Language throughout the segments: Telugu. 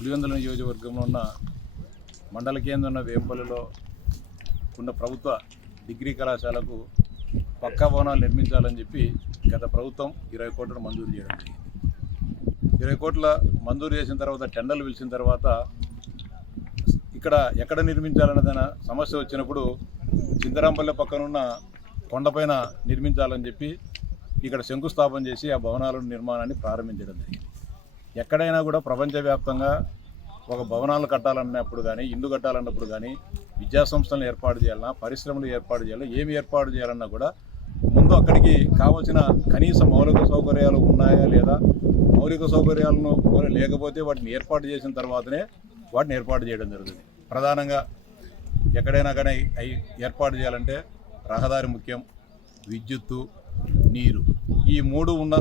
పులివెందుల నియోజకవర్గంలో ఉన్న మండల కేంద్రం ఉన్న వేంపల్లిలో ఉన్న ప్రభుత్వ డిగ్రీ కళాశాలకు పక్కా భవనాలు నిర్మించాలని చెప్పి గత ప్రభుత్వం ఇరవై కోట్లను మంజూరు చేయడం జరిగింది. ఇరవై కోట్ల మంజూరు చేసిన తర్వాత టెండర్లు పిలిచిన తర్వాత ఇక్కడ ఎక్కడ నిర్మించాలన్నదైన సమస్య వచ్చినప్పుడు చింతరాంపల్లె పక్కనున్న కొండపైన నిర్మించాలని చెప్పి ఇక్కడ శంకుస్థాపన చేసి ఆ భవనాల నిర్మాణాన్ని ప్రారంభించడం జరిగింది. ఎక్కడైనా కూడా ప్రపంచవ్యాప్తంగా ఒక భవనాలు కట్టాలన్నప్పుడు కానీ ఇల్లు కట్టాలన్నప్పుడు కానీ విద్యా సంస్థలను ఏర్పాటు చేయాలన్నా పరిశ్రమలు ఏర్పాటు చేయాలన్నా ఏమి ఏర్పాటు చేయాలన్నా కూడా ముందు అక్కడికి కావాల్సిన కనీస మౌలిక సౌకర్యాలు ఉన్నాయా లేదా మౌలిక సౌకర్యాలను లేకపోతే వాటిని ఏర్పాటు చేసిన తర్వాతనే వాటిని ఏర్పాటు చేయడం జరుగుతుంది. ప్రధానంగా ఎక్కడైనా కానీ అవి ఏర్పాటు చేయాలంటే రహదారి ముఖ్యం విద్యుత్తు నీరు. ఈ మూడు ఉన్న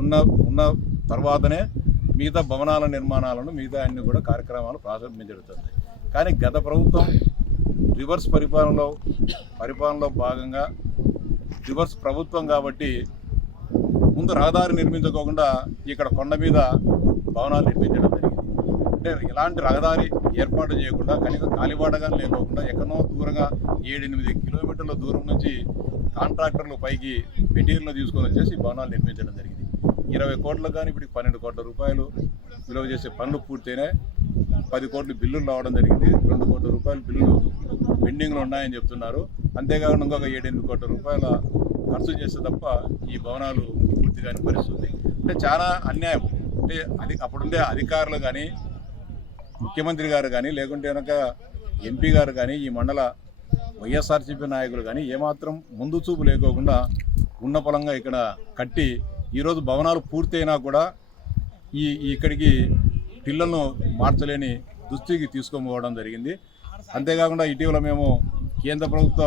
ఉన్న ఉన్న తర్వాతనే మిగతా భవనాల నిర్మాణాలను మిగతా అన్ని కూడా కార్యక్రమాలు ప్రారంభించబడుతుంది కానీ గత ప్రభుత్వం రివర్స్ పరిపాలనలో పరిపాలనలో భాగంగా రివర్స్ ప్రభుత్వం కాబట్టి ముందు రహదారి నిర్మించుకోకుండా ఇక్కడ కొండ మీద భవనాలు నిర్మించడం జరిగింది. అంటే ఇలాంటి రహదారి ఏర్పాటు చేయకుండా కనీసం కాలిబాటగా లేకోకుండా ఎక్కడో దూరంగా ఏడెనిమిది కిలోమీటర్ల దూరం నుంచి కాంట్రాక్టర్లు పైకి మెటీరియల్ తీసుకొని వచ్చేసి భవనాలు నిర్మించడం జరిగింది. ఇరవై కోట్లకు కానీ ఇప్పుడు పన్నెండు కోట్ల రూపాయలు విలువ చేసే పనులు పూర్తయినా పది కోట్లు బిల్లులు రావడం జరిగింది. రెండు కోట్ల రూపాయల బిల్లులు పెండింగ్లో ఉన్నాయని చెప్తున్నారు. అంతేకాకుండా ఇంకొక ఏడెనిమిది కోట్ల రూపాయల ఖర్చు చేస్తే తప్ప ఈ భవనాలు పూర్తి కాని పరిస్థితి. అంటే చాలా అన్యాయం. అంటే అది అప్పుడుండే అధికారులు కానీ ముఖ్యమంత్రి గారు కానీ లేకుంటే కనుక ఎంపీ గారు కానీ ఈ మండల వైఎస్ఆర్సీపీ నాయకులు కానీ ఏమాత్రం ముందు చూపు లేకోకుండా ఉన్న పొలంగా ఇక్కడ కట్టి ఈరోజు భవనాలు పూర్తయినా కూడా ఈ ఇక్కడికి పిల్లలను మార్చలేని దుస్థితికి తీసుకొని జరిగింది. అంతేకాకుండా ఇటీవల మేము కేంద్ర ప్రభుత్వ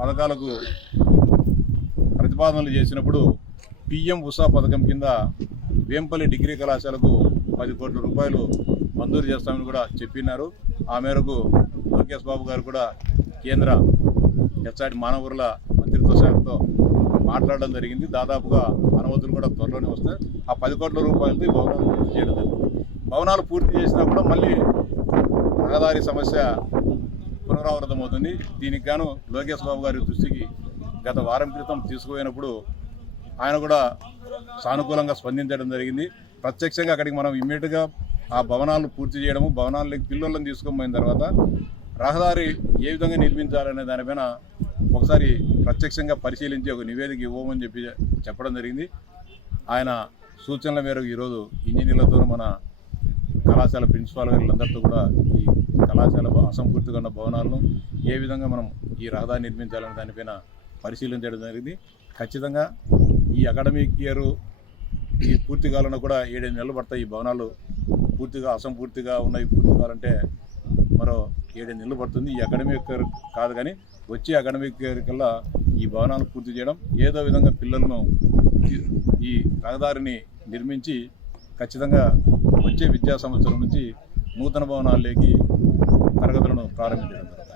పథకాలకు ప్రతిపాదనలు చేసినప్పుడు పిఎం ఉషా పథకం కింద వేంపల్లి డిగ్రీ కళాశాలకు పది కోట్ల రూపాయలు మంజూరు చేస్తామని కూడా చెప్పినారు. ఆ మేరకు లోకేష్ బాబు గారు కూడా కేంద్ర హెచ్ఆర్డి మానవరుల మంత్రిత్వ శాఖతో మాట్లాడడం జరిగింది. దాదాపుగా అనుమతులు కూడా త్వరలోనే వస్తాయి. ఆ పది కోట్ల రూపాయలతో ఈ భవనాలు పూర్తి చేయడం జరిగింది భవనాలు పూర్తి చేసినా కూడా మళ్ళీ రహదారి సమస్య పునరావృతమవుతుంది దీనికి గాను లోకేష్ బాబు గారి దృష్టికి గత వారం క్రితం తీసుకుపోయినప్పుడు ఆయన కూడా సానుకూలంగా స్పందించడం జరిగింది. ప్రత్యక్షంగా అక్కడికి మనం ఇమ్మీడియట్గా ఆ భవనాలను పూర్తి చేయడము భవనాలకి పిల్లలను తీసుకొని పోయిన తర్వాత రహదారి ఏ విధంగా నిర్మించాలనే దానిపైన ఒకసారి ప్రత్యక్షంగా పరిశీలించి ఒక నివేదిక ఇవ్వమని చెప్పి చెప్పడం జరిగింది. ఆయన సూచనల మేరకు ఈరోజు ఇంజనీర్లతో మన కళాశాల ప్రిన్సిపాల్ వీళ్ళందరితో కూడా ఈ కళాశాల అసంపూర్తిగా ఉన్న భవనాలను ఏ విధంగా మనం ఈ రహదారి నిర్మించాలనే దానిపైన పరిశీలించడం జరిగింది. ఖచ్చితంగా ఈ అకాడమిక్ ఇయర్ ఈ పూర్తి కాలంలో కూడా ఏడెనిమిది నెలలు పడతాయి. ఈ భవనాలు పూర్తిగా అసంపూర్తిగా ఉన్నాయి. పూర్తి కావాలంటే మరో ఏడు నెలలు పడుతుంది. ఈ అకాడమిక్ కాదు కానీ వచ్చే అకాడమిక్ కల్లా ఈ భవనాలు పూర్తి చేయడం ఏదో విధంగా పిల్లలను ఈ- ఈ రహదారిని నిర్మించి ఖచ్చితంగా వచ్చే విద్యా సంవత్సరం నుంచి నూతన భవనాల్లోకి తరగతులను ప్రారంభించడం